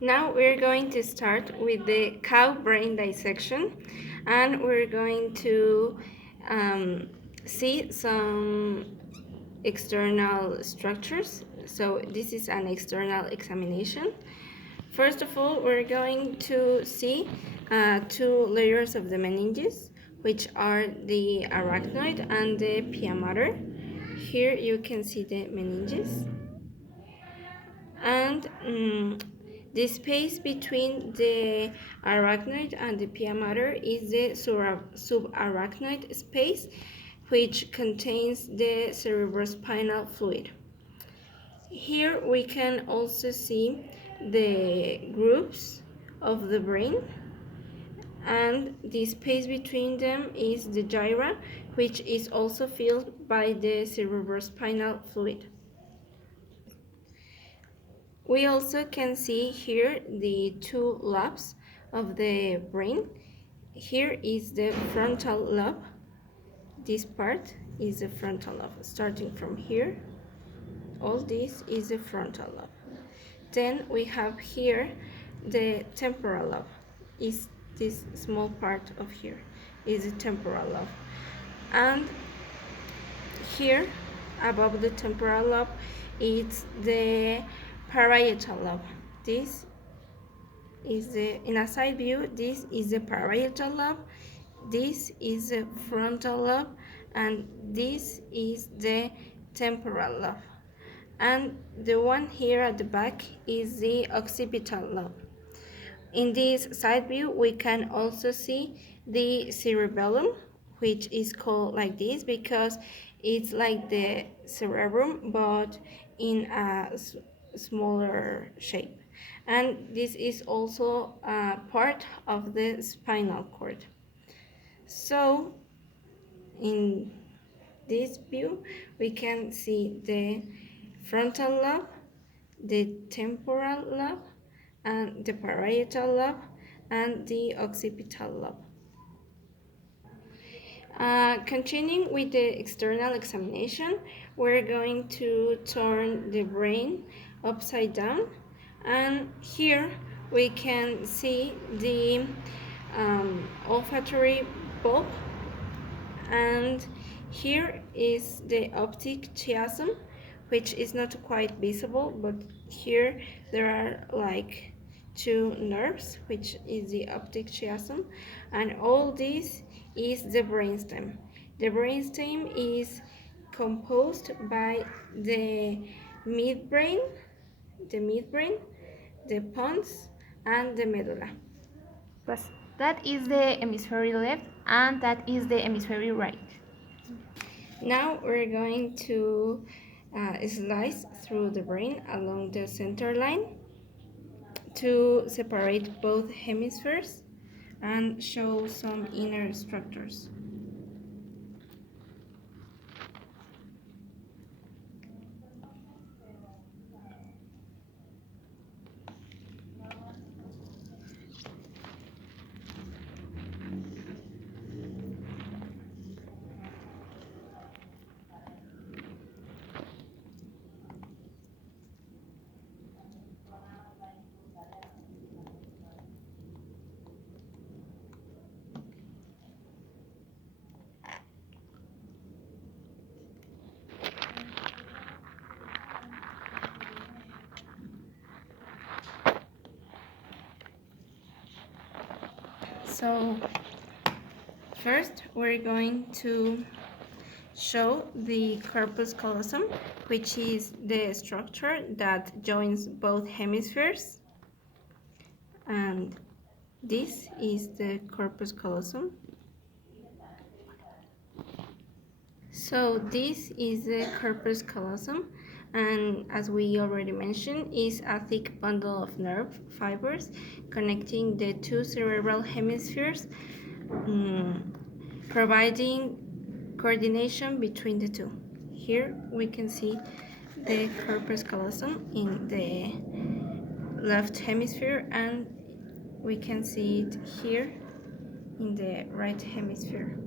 Now we're going to start with the cow brain dissection, and we're going to see some external structures. So this is an external examination. First of all, we're going to see two layers of the meninges, which are the arachnoid and the pia mater. Here you can see the meninges. And the space between the arachnoid and the pia mater is the subarachnoid space, which contains the cerebrospinal fluid. Here we can also see the groups of the brain, and the space between them is the gyra, which is also filled by the cerebrospinal fluid. We also can see here the two lobes of the brain. Here is the frontal lobe. This part is the frontal lobe. Starting from here, all this is the frontal lobe. Then we have here the temporal lobe. Is this small part of here is the temporal lobe. And here above the temporal lobe it's the parietal lobe. This is in a side view, this is the parietal lobe, this is the frontal lobe, and this is the temporal lobe. And the one here at the back is the occipital lobe. In this side view, we can also see the cerebellum, which is called like this because it's like the cerebrum, but in a smaller shape. And this is also part of the spinal cord. So in this view, we can see the frontal lobe, the temporal lobe, and the parietal lobe, and the occipital lobe. Continuing with the external examination, we're going to turn the brain upside down, and here we can see the olfactory bulb, and here is the optic chiasm, which is not quite visible, but here there are like two nerves, which is the optic chiasm, and all this is the brainstem. The brainstem is composed by the midbrain, the pons, and the medulla. Pues that is the hemisphere left and that is the hemisphere right. Now we're going to slice through the brain along the center line to separate both hemispheres and show some inner structures. So first we're going to show the corpus callosum, which is the structure that joins both hemispheres, and this is the corpus callosum. So this is the corpus callosum, and as we already mentioned, is a thick bundle of nerve fibers connecting the two cerebral hemispheres, providing coordination between the two. Here we can see the corpus callosum in the left hemisphere, and we can see it here in the right hemisphere.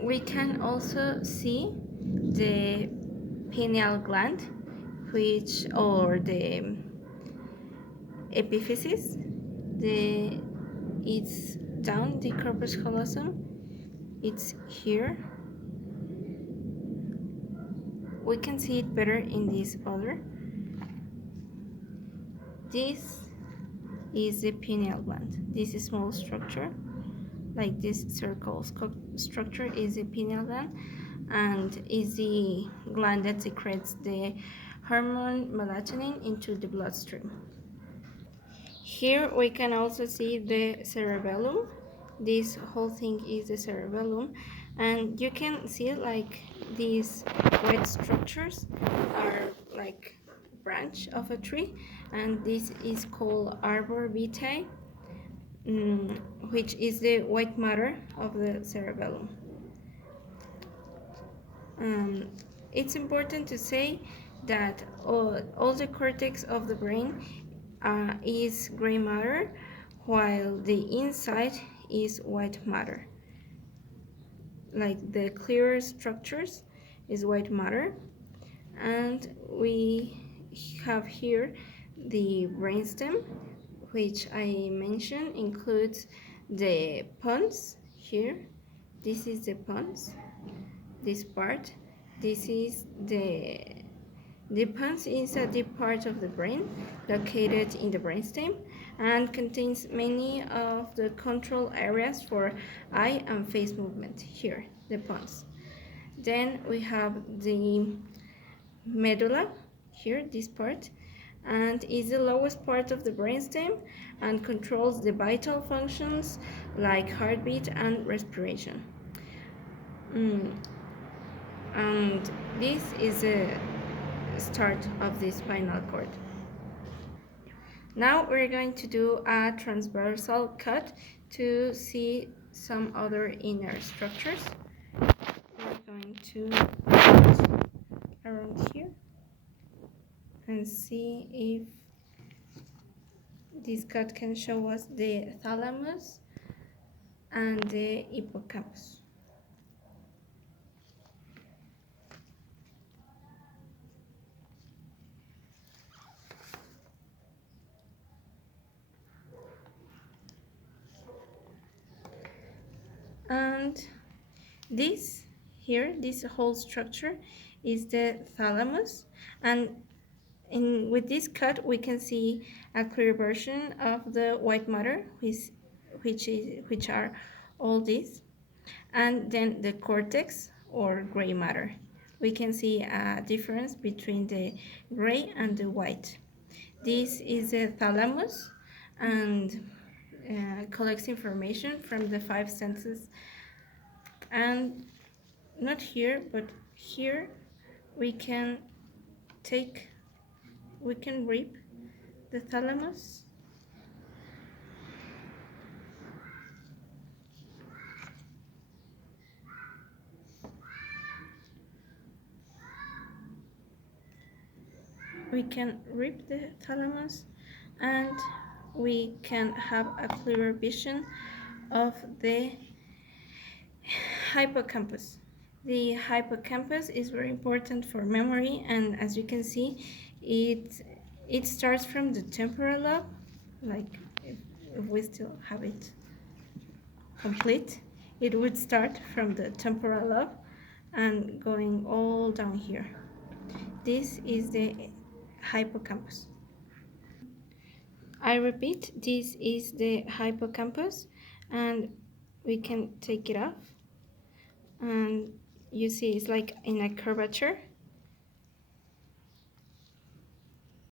We can also see the pineal gland, which, or the epiphysis, the it's down the corpus callosum, it's here. We can see it better in this other. This is the pineal gland. This small structure, like this circle structure, is the pineal gland, and is the gland that secretes the hormone melatonin into the bloodstream. Here we can also see the cerebellum. This whole thing is the cerebellum, and you can see like these white structures are like branch of a tree, and this is called arbor vitae, which is the white matter of the cerebellum. Um, it's important to say that all the cortex of the brain is gray matter, while the inside is white matter. Like the clearer structures is white matter, and we have here the brainstem, which I mentioned includes the pons here. This is the pons, this part. This is the pons is a deep part of the brain located in the brainstem and contains many of the control areas for eye and face movement. Here, the pons. Then we have the medulla, here, this part, and is the lowest part of the brainstem and controls the vital functions like heartbeat and respiration. And this is the start of the spinal cord. Now we're going to do a transversal cut to see some other inner structures. We're going to cut around here and see if this cut can show us the thalamus and the hippocampus. And this here, this whole structure is the thalamus, and with this cut we can see a clear version of the white matter, which are all these, and then the cortex or gray matter. We can see a difference between the gray and the white. This is the thalamus, and collects information from the five senses, and not here but here we can rip the thalamus. We can rip the thalamus, and we can have a clearer vision of the hippocampus. The hippocampus is very important for memory, and as you can see, it starts from the temporal lobe, like if we still have it complete, it would start from the temporal lobe and going all down here. This is the hippocampus. I repeat, this is the hippocampus, and we can take it off, and you see it's like in a curvature.